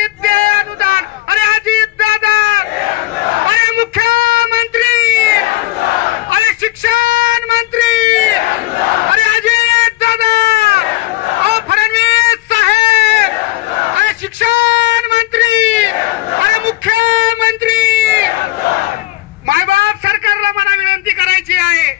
Mississippi.